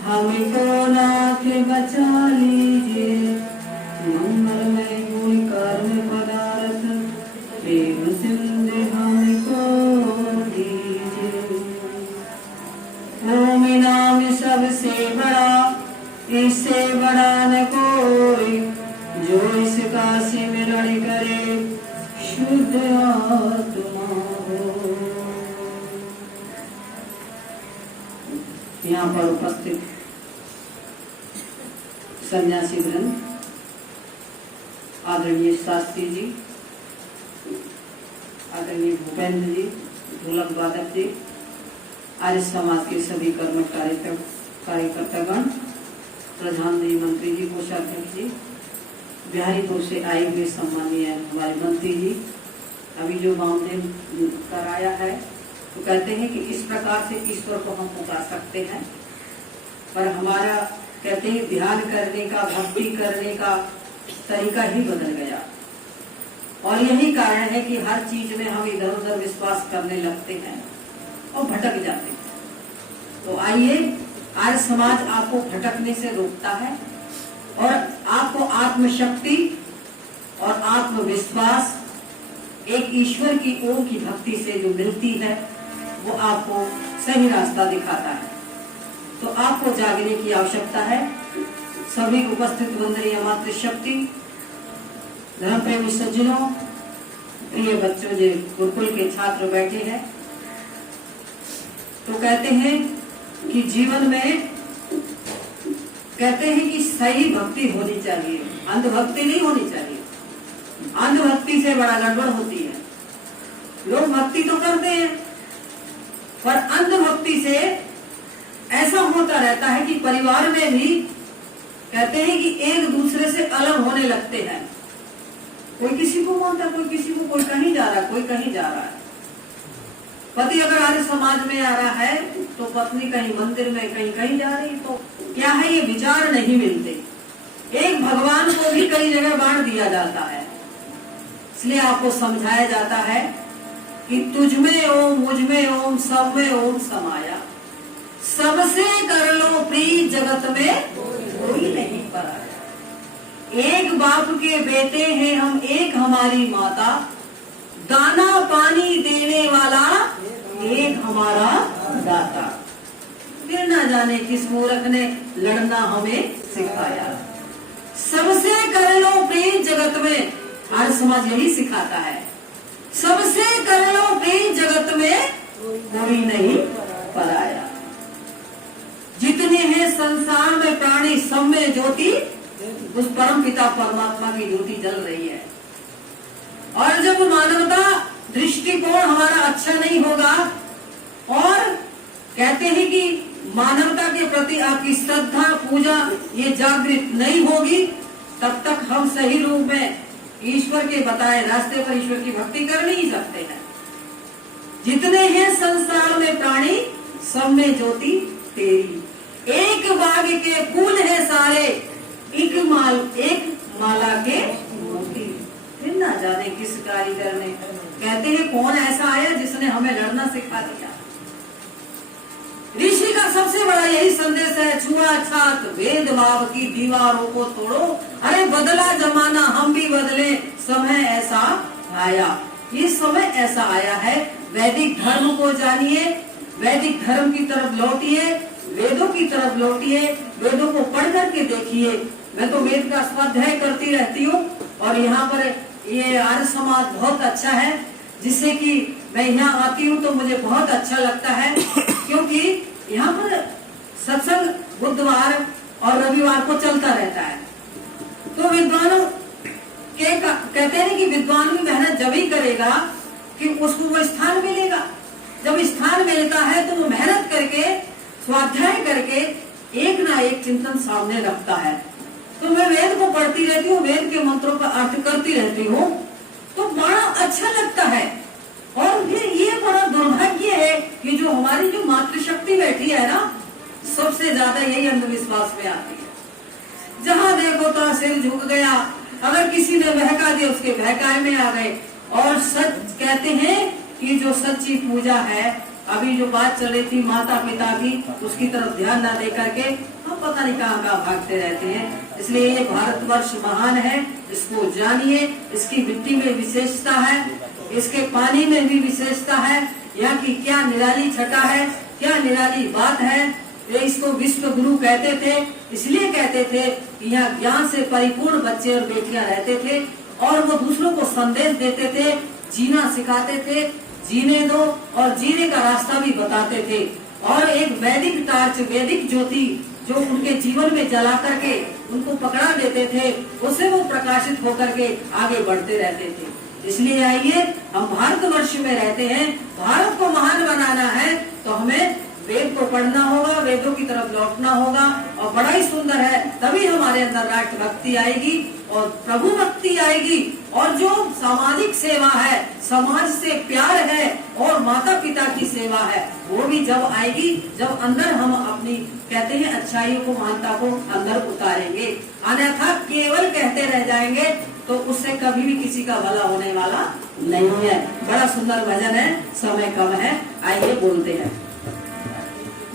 हमको नाथ बचा लीजिए, मंगलमय गुण कर्म पदार्थ प्रेम सिंधु हमको दीजिए। ओम नाम सबसे बड़ा, इससे बड़ा न कोई, जो इसका सिमरण करे शुद्ध आत्मा हो। यहाँ पर उपस्थित सन्यासी वृंद, आदरणीय शास्त्री जी, आदरणीय भूपेंद्र जी, ढोलक वादक जी, आर्य समाज के सभी कर्मठ कार्यकर्तागण, प्रधानमंत्री मंत्री जी, कोषाध्यक्ष जी, बिहारीपुर से आए हुए सम्मानीय हमारे मंत्री जी, अभी जो वामदेव कराया है, तो कहते हैं कि इस प्रकार से ईश्वर को हम पुकार सकते हैं, पर हमारा कहते हैं ध्यान करने का, भक्ति करने का तरीका ही बदल गया। और यही कारण है कि हर चीज में हम इधर उधर विश्वास करने लगते हैं और भटक जाते हैं। तो आइए, आर्य समाज आपको भटकने से रोकता है और आपको आत्मशक्ति और आत्मविश्वास एक ईश्वर की ओम की भक्ति से जो मिलती है, वो आपको सही रास्ता दिखाता है। तो आपको जागने की आवश्यकता है। सभी उपस्थित वंदनीय मातृशक्ति, धर्म प्रेमी सज्जनों, प्रिय बच्चों, जो गुरुकुल के छात्र बैठे हैं, तो कहते हैं कि जीवन में कहते हैं कि सही भक्ति होनी चाहिए, अंधभक्ति नहीं होनी चाहिए। अंधभक्ति से बड़ा गड़बड़ होती है। लोग भक्ति तो करते हैं, पर अंधभक्ति से ऐसा होता रहता है कि परिवार में भी कहते हैं कि एक दूसरे से अलग होने लगते हैं। कोई किसी को मानता, कोई किसी को, कोई कहीं जा रहा है, कोई कहीं जा रहा है। पति अगर आर्य समाज में आ रहा है तो पत्नी कहीं मंदिर में, कहीं कहीं जा रही, तो क्या है, ये विचार नहीं मिलते। एक भगवान को भी कई जगह बांट दिया जाता है। इसलिए आपको समझाया जाता है कि तुझ में ओम, मुझ में ओम, सब में ओम समाया, सबसे कर लो प्रीत जगत में कोई नहीं पराया। एक बाप के बेटे हैं हम, एक हमारी माता, दाना पानी देने वाला एक हमारा दाता। फिर ना जाने किस मूर्ख ने लड़ना हमें सिखाया। सबसे कर लो प्रेम जगत में, आर्य समाज यही सिखाता है। सबसे कर लो प्रेम जगत में कोई नहीं पराया। जितने हैं संसार में प्राणी, सब में ज्योति उस परम पिता परमात्मा की ज्योति जल रही है। और जब मानवता दृष्टिकोण हमारा अच्छा नहीं होगा और कहते हैं कि मानवता के प्रति आपकी श्रद्धा पूजा ये जागृत नहीं होगी, तब तक हम सही रूप में ईश्वर के बताए रास्ते पर ईश्वर की भक्ति कर नहीं सकते हैं। जितने हैं संसार में प्राणी, सब में ज्योति तेरी, एक बाग के फूल है सारे, एक माला के मोती। फिर ना जाने किस कारीगर ने, कहते हैं कौन ऐसा आया जिसने हमें लड़ना सिखा दिया। ऋषि का सबसे बड़ा यही संदेश है, छुआछूत भेदभाव की दीवारों को तोड़ो। अरे बदला जमाना, हम भी बदले, समय ऐसा आया। ये समय ऐसा आया है, वैदिक धर्म को जानिए, वैदिक धर्म की तरफ लौटिए, वेदों की तरफ लौटिए, वेदों को पढ़ करके देखिए। मैं तो वेद का स्वाध्याय करती रहती हूँ और यहाँ पर ये आर्य समाज बहुत अच्छा है, जिससे कि मैं यहाँ आती हूँ तो मुझे बहुत अच्छा लगता है, क्योंकि यहाँ पर सत्संग बुधवार और रविवार को चलता रहता है। तो विद्वानों के कहते हैं कि विद्वान भी मेहनत जब ही करेगा कि उसको वो स्थान मिलेगा। जब स्थान मिलता है तो वो मेहनत करके, स्वाध्याय करके एक ना एक चिंतन सामने रखता है। तो मैं वेद को पढ़ती रहती हूँ, वेद के मंत्रों का अर्थ करती रहती हूँ, तो बड़ा अच्छा लगता है। और फिर ये बड़ा दुर्भाग्य है कि जो हमारी जो मातृशक्ति बैठी है ना, सबसे ज्यादा यही अंधविश्वास में आती है। जहाँ देखो तो सिर झुक गया, अगर किसी ने बहका दिया उसके बहकाए में आ गए। और सच कहते हैं कि जो सच्ची पूजा है अभी जो बात चल रही थी माता पिता की, उसकी तरफ ध्यान न दे करके हम पता नहीं कहाँ कहाँ भागते रहते हैं। इसलिए ये भारतवर्ष महान है, इसको जानिए। इसकी मिट्टी में विशेषता है, इसके पानी में भी विशेषता है। यहाँ की क्या निराली छटा है, क्या निराली बात है। ये इसको विश्व गुरु कहते थे, इसलिए कहते थे कि यहाँ ज्ञान से परिपूर्ण बच्चे और बेटियां रहते थे और वो दूसरों को संदेश देते थे, जीना सिखाते थे, जीने दो और जीने का रास्ता भी बताते थे। और एक वैदिक टार्च, वैदिक ज्योति जो उनके जीवन में जला करके उनको पकड़ा देते थे, उससे वो प्रकाशित होकर के आगे बढ़ते रहते थे। इसलिए आइए, हम भारतवर्ष में रहते हैं, भारत को महान बनाना है तो हमें वेद को पढ़ना होगा, वेदों की तरफ लौटना होगा। और बड़ा ही सुंदर है, तभी हमारे अंदर राष्ट्रभक्ति आएगी और प्रभु भक्ति आएगी। और जो सामाजिक सेवा है, समाज से प्यार है और माता पिता की सेवा है, वो भी जब आएगी, जब अंदर हम अपनी कहते हैं अच्छाइयों को, महानता को अंदर उतारेंगे। अन्यथा केवल कहते रह जाएंगे तो उससे कभी भी किसी का भला होने वाला नहीं है। बड़ा सुंदर भजन है, समय कम है, आइए बोलते हैं।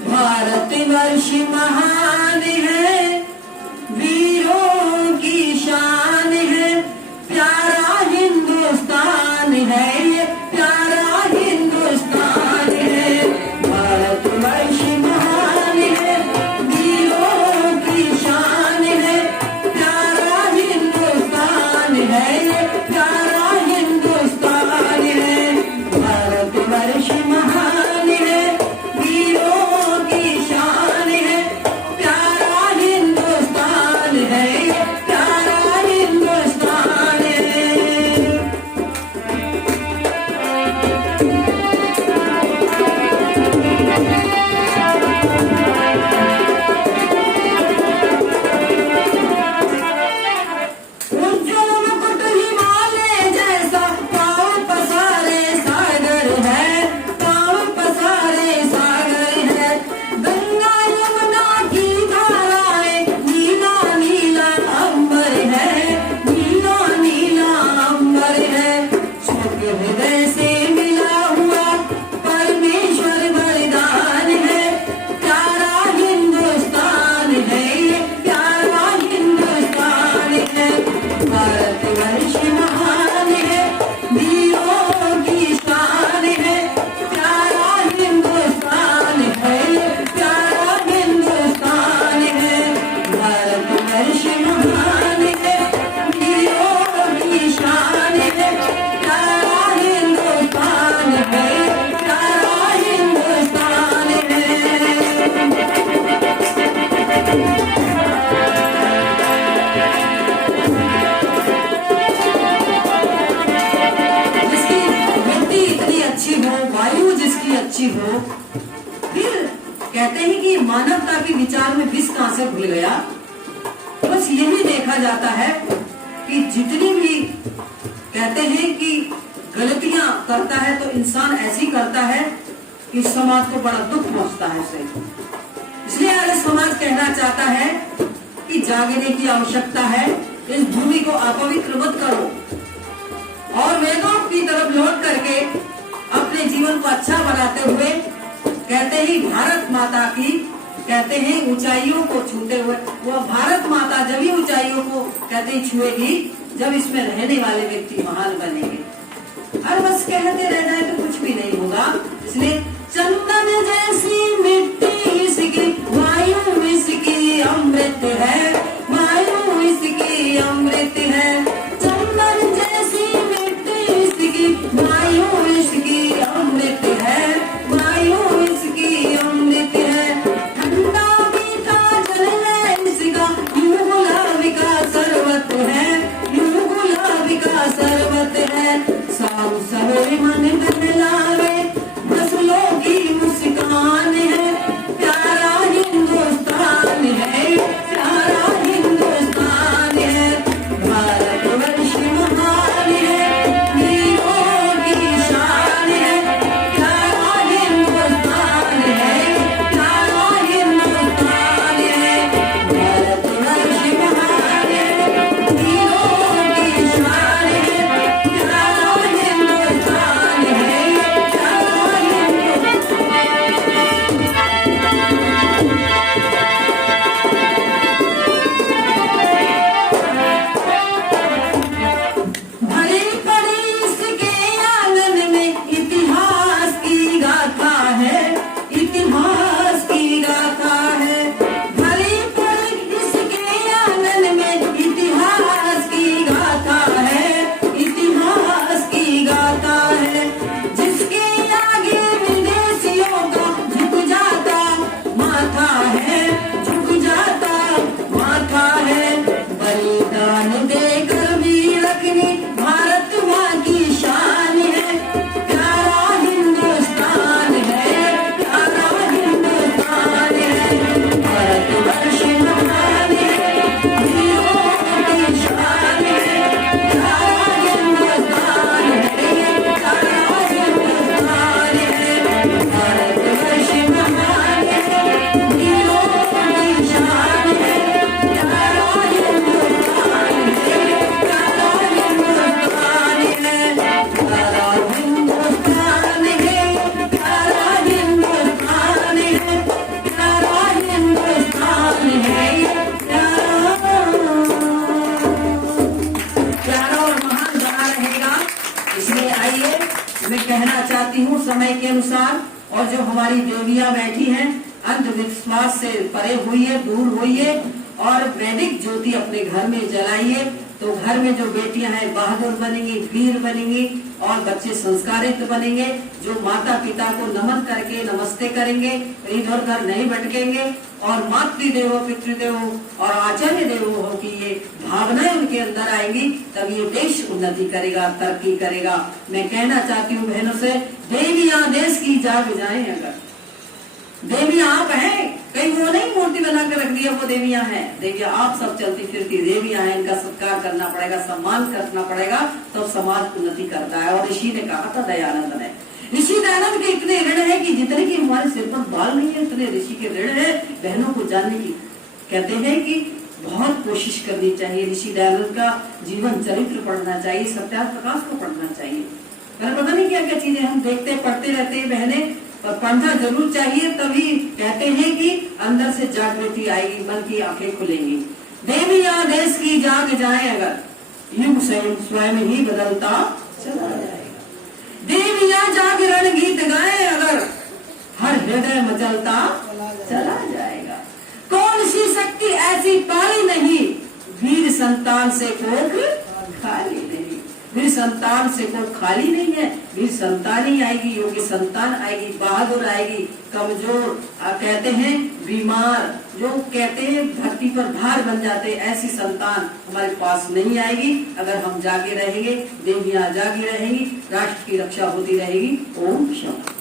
भारतवर्ष महान है, वीरों की शान है, प्यारा हिंदुस्तान है, ये प्यारा हिंदुस्तान है। भारतवर्ष महान है, वीरों की शान है, प्यारा हिंदुस्तान है, ये प्यारा हिंदुस्तान है। भारतवर्ष महान है, हो। फिर कहते हैं कि मानवता के विचार में विष कहां से भूल गया। बस यही देखा जाता है कि जितनी भी कहते हैं कि गलतियां करता है तो इंसान ऐसी करता है कि समाज को बड़ा दुख पहुंचता है उसे। इसलिए आज समाज कहना चाहता है कि जागने की आवश्यकता है, इस भूमि को अपवित्र मत करो और वेदों की तरफ लौट करके अपने जीवन को अच्छा बनाते हुए कहते ही भारत माता की कहते हैं ऊंचाइयों को छूते हुए, वो भारत माता जब ही ऊंचाइयों को कहते ही छुएगी जब इसमें रहने वाले व्यक्ति महान बनेंगे। और बस कहते रह जाए तो कुछ भी नहीं होगा। इसलिए चंदन जैसी मिट्टी इसकी, वायु इसकी अमृत है, वायु इसकी अमृत है। चंदन जैसी मिट्टी इसकी, वायु इसकी अमृत है, वायु इसकी अमृत है। ठंडा मीठा जल है इसका, यूं गुलाबी का शरबत है, यूं गुलाबी का शरबत है। शाम सवेरे मन बहलावे, फसलों की मुस्कान है, है, झुक जाता माथा है, बलिदान देकर वीर अग्नि भारत माँ की शान है, प्यारा हिंदुस्तान है, प्यारा हिंदुस्तान है, भारतवर्ष महान है, वीरों की शान है, प्यारा हिंदुस्तान है, प्यारा हिंदुस्तान है, भारतवर्ष महान है, वीरों की शान है, प्यारा हिंदुस्तान है, प्यारा हिंदुस्तान है, प्यारा हिंदुस्तान है, प्यारा हिंदुस्तान है, प्यारा हिंदुस्तान है, प्यारा और महान बना रहेगा। इसलिए आइए, मैं कहना चाहती हूँ समय के अनुसार, और जो हमारी देवियां बैठी हैं, अंधविश्वास से परे होइए, दूर होइए और वैदिक ज्योति अपने घर में जलाइए। तो घर में जो बेटियां हैं बहादुर बनेंगी, वीर बनेंगी और बच्चे संस्कारित बनेंगे, जो माता पिता को नमन करके नमस्ते करेंगे, इधर उधर नहीं भटकेंगे और मातृदेवो पितृदेवो और आचार्य देवो हो की ये भावनाएं उनके अंदर आएंगी, तब ये देश उन्नति करेगा, तरक्की करेगा। मैं कहना चाहती हूँ बहनों से, देवियां देश की जाग जाएं। अगर देवियां आप हैं, कहीं वो नहीं मूर्ति बना कर रख दिया वो देवियां हैं, देवियां आप सब चलती फिरती देवियां हैं, इनका सत्कार करना पड़ेगा, सम्मान करना पड़ेगा, तब तो समाज उन्नति करता है। और ऋषि ने कहा था दयानंद ने, ऋषि दयानंद के इतने ऋण है कि जितने की हमारे सिर पर बाल नहीं है उतने ऋषि के ऋण है बहनों को जानने की। कहते हैं कि बहुत कोशिश करनी चाहिए, ऋषि दयानंद का जीवन चरित्र पढ़ना चाहिए, सत्यार्थ प्रकाश को पढ़ना चाहिए। पता नहीं क्या क्या चीजें हम देखते पढ़ते रहते हैं बहने, और पढ़ना जरूर चाहिए, तभी कहते हैं कि अंदर से जागृति आएगी, मन की आंखें खुलेंगी। देवियां देश की जाग जाए अगर, युग स्वयं ही बदलता चला जाएगा। देवियां जागरण गीत गाए अगर, हर हृदय मचलता चला जाएगा। कौन सी शक्ति ऐसी पाली नहीं, वीर संतान से कोख खाली नहीं। वीर संतान से कोई खाली नहीं है, वीर संतान ही आएगी, योग्य संतान आएगी, बहादुर आएगी। कमजोर कहते हैं बीमार, जो कहते हैं धरती पर भार बन जाते, ऐसी संतान हमारे पास नहीं आएगी अगर हम जागे रहेंगे, देवियां जागी रहेंगी, राष्ट्र की रक्षा होती रहेगी। ओम शांति।